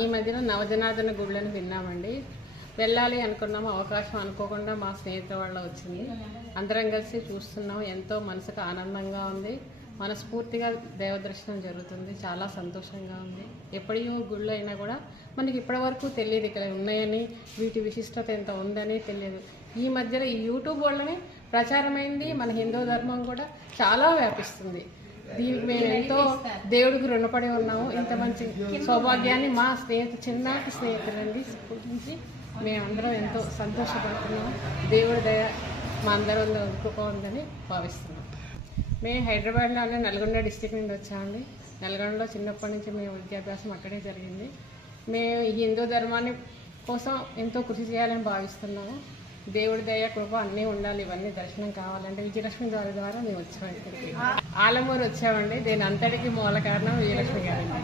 ఈ మధ్యన నవజనార్దన గుళ్ళని విన్నామండి. వెళ్ళాలి అనుకున్నాము, అవకాశం అనుకోకుండా మా స్నేహితుల వల్ల వచ్చింది. అందరం కలిసి చూస్తున్నాం, ఎంతో మనసుకు ఆనందంగా ఉంది. మనస్ఫూర్తిగా దేవదర్శనం జరుగుతుంది, చాలా సంతోషంగా ఉంది. ఎప్పటియో గుళ్ళు అయినా కూడా మనకి ఇప్పటివరకు తెలియదు ఇక్కడ ఉన్నాయని, వీటి విశిష్టత ఎంత ఉందని తెలియదు. ఈ మధ్యలో ఈ యూట్యూబ్ వల్లనే ప్రచారమైంది. మన హిందూ ధర్మం కూడా చాలా వ్యాపిస్తుంది. దీనికి మేము ఎంతో దేవుడికి రుణపడి ఉన్నాము. ఇంత మంచి సౌభాగ్యాన్ని మా చిన్నటి స్నేహితులండి గురించి మేమందరం ఎంతో సంతోషపడుతున్నాము. దేవుడి దయ మా అందరం అందుకోవాలని భావిస్తున్నాం. మేము హైదరాబాద్లోనే నల్గొండ డిస్టిక్ నుండి వచ్చామండి. నల్గొండలో చిన్నప్పటి నుంచి మేము విద్యాభ్యాసం అక్కడే జరిగింది. మేము ఈ హిందూ ధర్మాన్ని కోసం ఎంతో కృషి చేయాలని భావిస్తున్నాము. దేవుడి దయ కృప అన్నీ ఉండాలి. ఇవన్నీ దర్శనం కావాలంటే విజయలక్ష్మి ద్వారా మేము వచ్చాము. ఇక్కడికి ఆలమూరు వచ్చామండి. దీని అంతటికి మూల కారణం విజయలక్ష్మి గారండి.